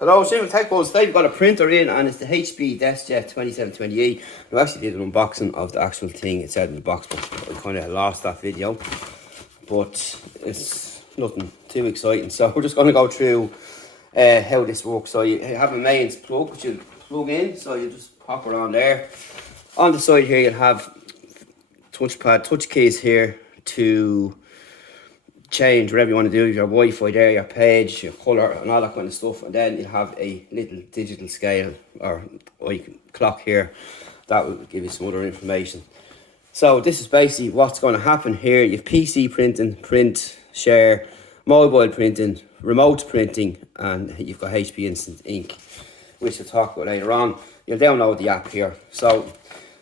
Hello, Jim Tech Buzz. Today we've got a printer in and it's the HP Deskjet 2728. We actually did an unboxing of the actual thing inside in the box, but I kind of lost that video. But it's nothing too exciting, so we're just going to go through how this works. So you have a mains plug which you plug in, so you just pop it on there. On the side here you'll have touch keys here to change whatever you want to do, your Wi-Fi there, your page, your colour and all that kind of stuff. And then you'll have a little digital scale or clock here that will give you some other information. So this is basically what's going to happen here. You have PC printing, print, share, mobile printing, remote printing, and you've got HP Instant Ink, which we'll talk about later on. You'll download the app here. So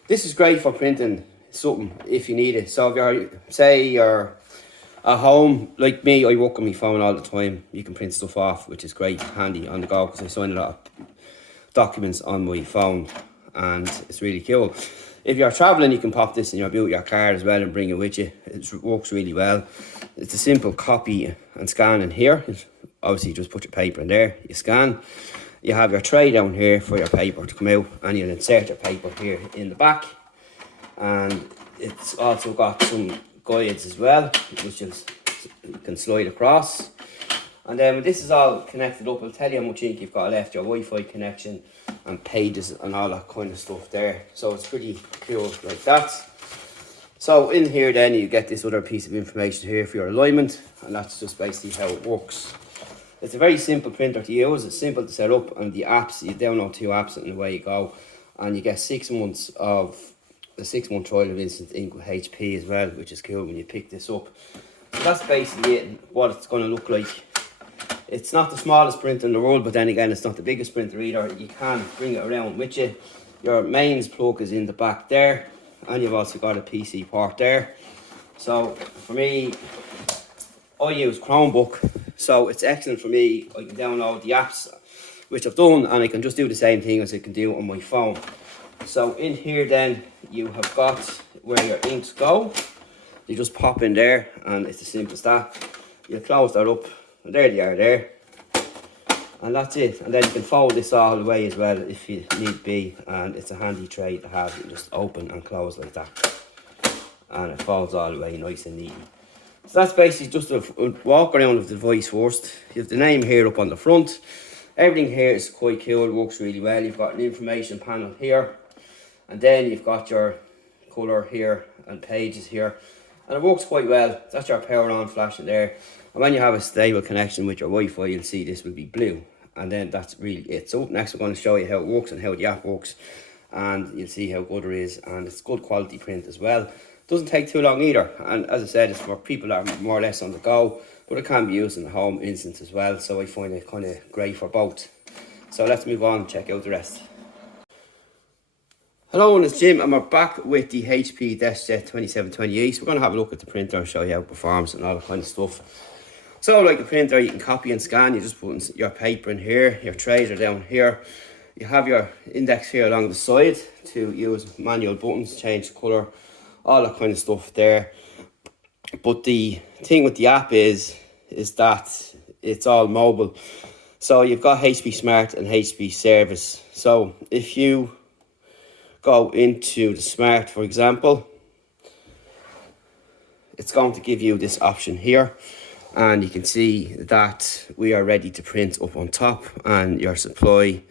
this is great for printing something if you need it. So if you're, say you're at home, like me, I work on my phone all the time. You can print stuff off, which is great, handy on the go, because I sign a lot of documents on my phone and it's really cool. If you're travelling, you can pop this in your boot, your car as well, and bring it with you. It works really well. It's a simple copy and scan in here. Obviously, you just put your paper in there, you scan. You have your tray down here for your paper to come out, and you'll insert your paper here in the back. And it's also got some guides as well, which you can slide across. And then when this is all connected up, it'll tell you how much ink you've got left, your Wi-Fi connection and pages and all that kind of stuff there. So it's pretty cool like that. So in here then you get this other piece of information here for your alignment, and that's just basically how it works. It's a very simple printer to use, it's simple to set up, and the apps, you download 2 apps and away you go. And you get 6 months of a 6-month trial of Instant Ink with HP as well, which is cool when you pick this up. So that's basically it, what it's going to look like. It's not the smallest printer in the world, but then again it's not the biggest printer either. You can bring it around with you. Your mains plug is in the back there, and you've also got a PC port there. So for me, I use Chromebook, so it's excellent for me. I can download the apps, which I've done, and I can just do the same thing as I can do on my phone. So in here then you have got where your inks go. You just pop in there and it's as simple as that. You close that up and there they are there. And that's it. And then you can fold this all the way as well if you need be, and it's a handy tray to have. You can just open and close like that. And it folds all the way nice and neat. So that's basically just a walk around of the device first. You have the name here up on the front. Everything here is quite cool, it works really well. You've got an information panel here. And then you've got your colour here and pages here. And it works quite well. That's your power on flashing there. And when you have a stable connection with your Wi-Fi, you'll see this will be blue. And then that's really it. So next we're going to show you how it works and how the app works. And you'll see how good it is. And it's good quality print as well. Doesn't take too long either. And as I said, it's for people that are more or less on the go. But it can be used in the home instance as well. So I find it kind of great for both. So let's move on and check out the rest. Hello, and it's Jim, and we're back with the HP Deskjet 2728. So we're going to have a look at the printer and show you how it performs and all that kind of stuff. So like the printer, you can copy and scan. You just put your paper in here, your trays are down here. You have your index here along the side to use manual buttons, change the colour, all that kind of stuff there. But the thing with the app is that it's all mobile. So you've got HP Smart and HP Service. So if you go into the Smart, for example, it's going to give you this option here, and you can see that we are ready to print up on top and your supply.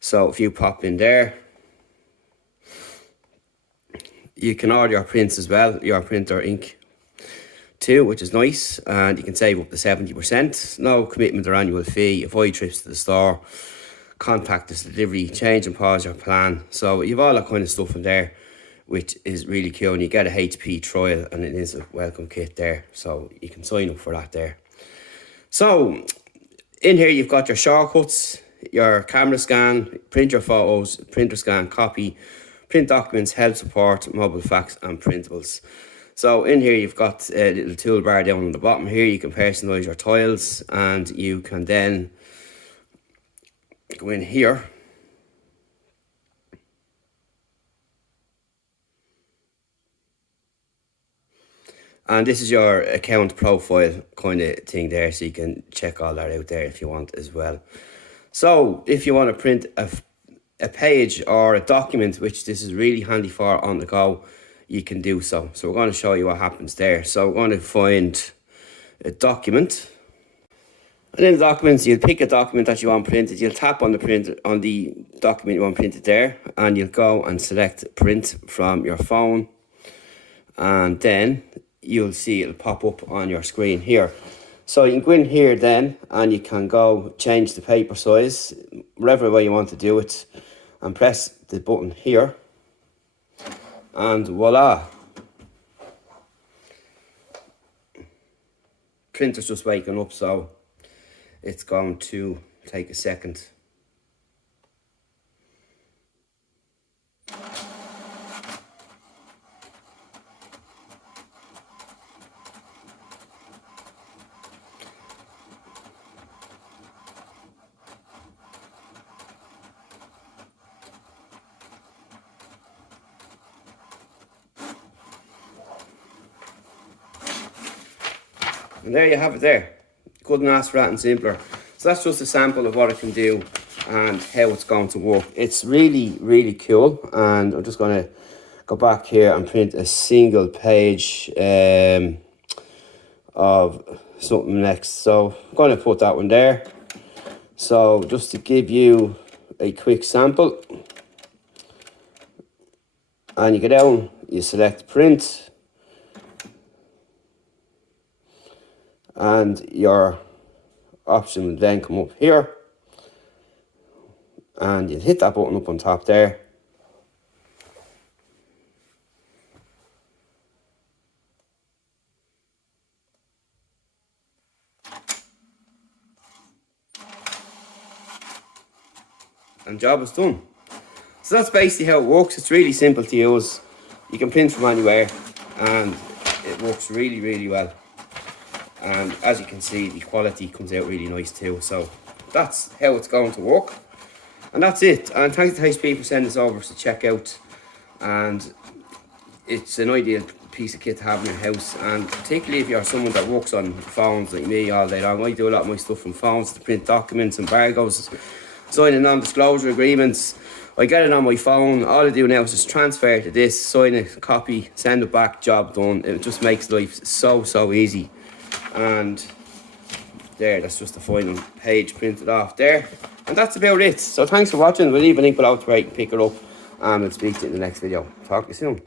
So if you pop in there, you can order your prints as well, your printer ink too, which is nice, and you can save up to 70%. No commitment or annual fee, avoid trips to the store, contact us delivery, change and pause your plan. So you've all that kind of stuff in there, which is really cool. And you get a HP trial, and it is a welcome kit there, so you can sign up for that there. So in here you've got your shortcuts, your camera scan, print your photos, printer scan, copy, print documents, help support, mobile fax and printables. So in here you've got a little toolbar down on the bottom here. You can personalise your tiles, and you can then go in here and this is your account profile kind of thing there, so you can check all that out there if you want as well. So if you want to print a page or a document, which this is really handy for on the go, you can do so. So we're going to show you what happens there. So we're going to find a document. And in the documents, you'll pick a document that you want printed. You'll tap on the document you want printed there, and you'll go and select print from your phone. And then you'll see it'll pop up on your screen here. So you can go in here then, and you can go change the paper size, whatever way you want to do it, and press the button here. And voila. Printer's just waking up, so it's going to take a second. And there you have it there. Couldn't ask for that and simpler. So that's just a sample of what it can do and how it's going to work. It's really, really cool. And I'm just going to go back here and print a single page of something next. So I'm going to put that one there. So just to give you a quick sample. And you go down, you select print. And your option will then come up here, and you hit that button up on top there, and job is done. So that's basically how it works. It's really simple to use. You can print from anywhere, and it works really, really well. And as you can see, the quality comes out really nice too. So that's how it's going to work. And that's it. And thanks to HP for sending this over to check out. And it's an ideal piece of kit to have in your house. And particularly if you're someone that works on phones like me all day long. I do a lot of my stuff from phones to print documents, embargoes, signing non-disclosure agreements. I get it on my phone. All I do now is just transfer to this, sign a copy, send it back, job done. It just makes life so easy. And there, that's just the final page printed off there. And that's about it. So thanks for watching. We'll leave a link below to where you can pick it up. And we'll speak to you in the next video. Talk to you soon.